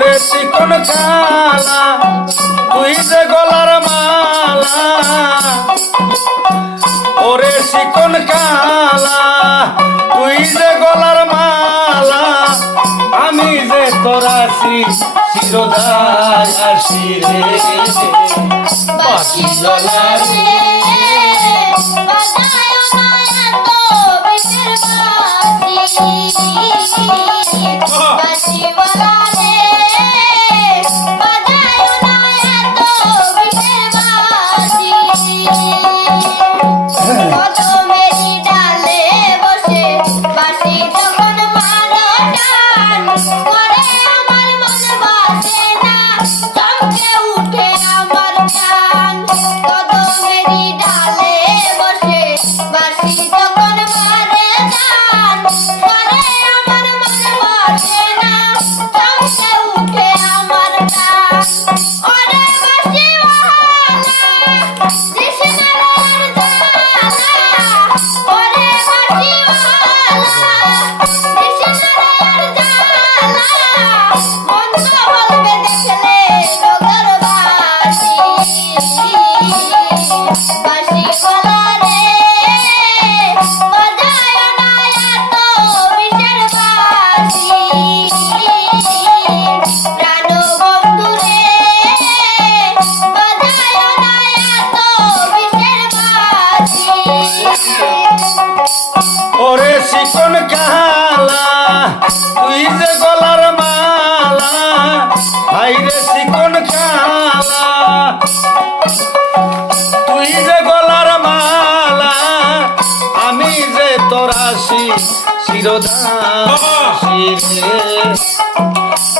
ওরে চিকন কালা তুই যে গলার মালা। ওরে চিকন কালা তুই যে গলার মালা, আমি যে চিরদায় আসি রে চিকন কালা তুই যে গলার মালা হাই রে চিকন কালা। তুই যে গলার মালা আমি যে তোরাশি চিরদাসি রে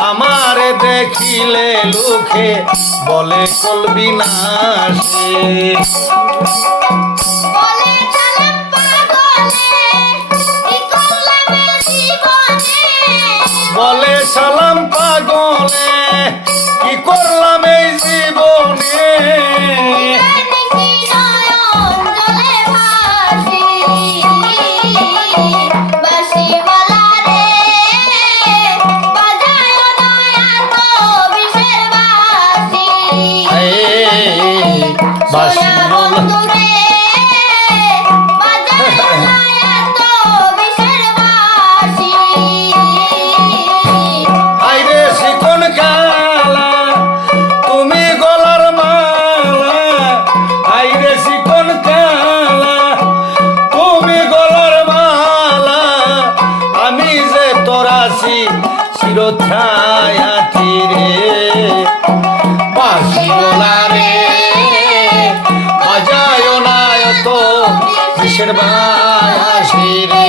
আমার দেখিলে লোকে বলে কলবি না তোরাছি চিরথায়াতি রে। বাসি গলা রে বাজায় না এত কিসের বাসি রে?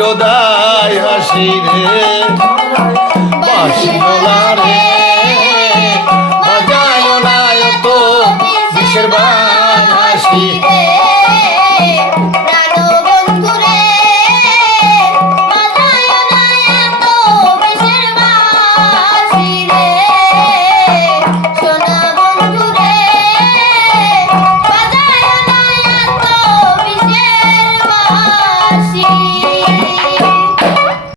ক্ষীরদায় হাসি রে। বাসিওলা রে। বাজায় তো